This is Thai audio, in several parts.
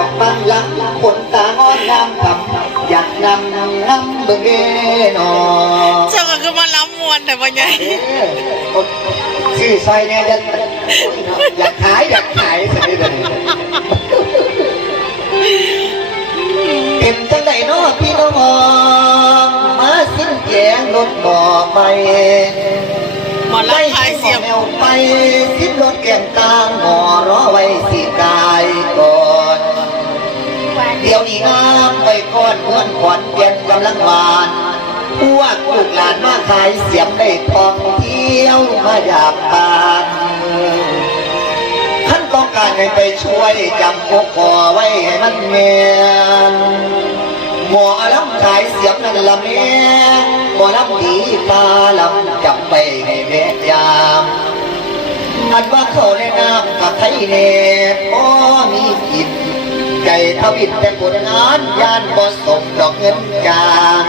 อกบางหลังขนตางอนงามคำอยากนำเบิ่งหนอเจ้าก็คือมาล้ำมวนแต่ว่าไงชื่อซอยเนี่ยอยากขายใส่เลยเต็มจังไดน้อพี่น้องมาสิ้นแกงรถบ่อไปหมอลำขายเสียบไปสิ้นรถแกงกลางหมอรอไว้สิกายก่อนเดี๋ยวนี้งามไปก้อนเพื่อนขวัญเย็นกำลังหวานพวกลูกหลานมาขายเสียมได้ท่องเที่ยวมาหยาบปานท่านต้องการให้ไปช่วยจำพวกก่อไว้ให้มันเมียนหมอลำขายเสียมนั่นละเมียหมอลำดีตาลำจับไปให้แม่ยามอันว่าเขาในน้ำกับไทยเนตโอ้มีผิดใจทวิตแต่ผลงานยานบ่สมดอกเงินจาง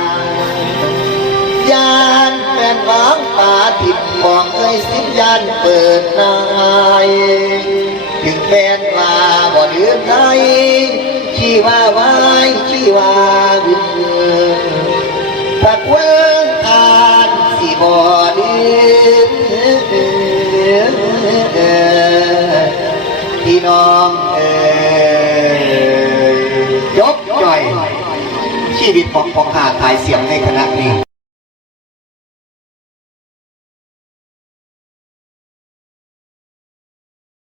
ยานแม่นวางป่าผิดมองเคยสิ้นยานเปิดนายถึงแม่นว่าบ่ลืมไทยชีว่าไว้ชีว่าบุญตะเวิงทานสิบ่ลืมพี่น้องยกย่อยชีวิตของข้าขายเสียงในคณะนี้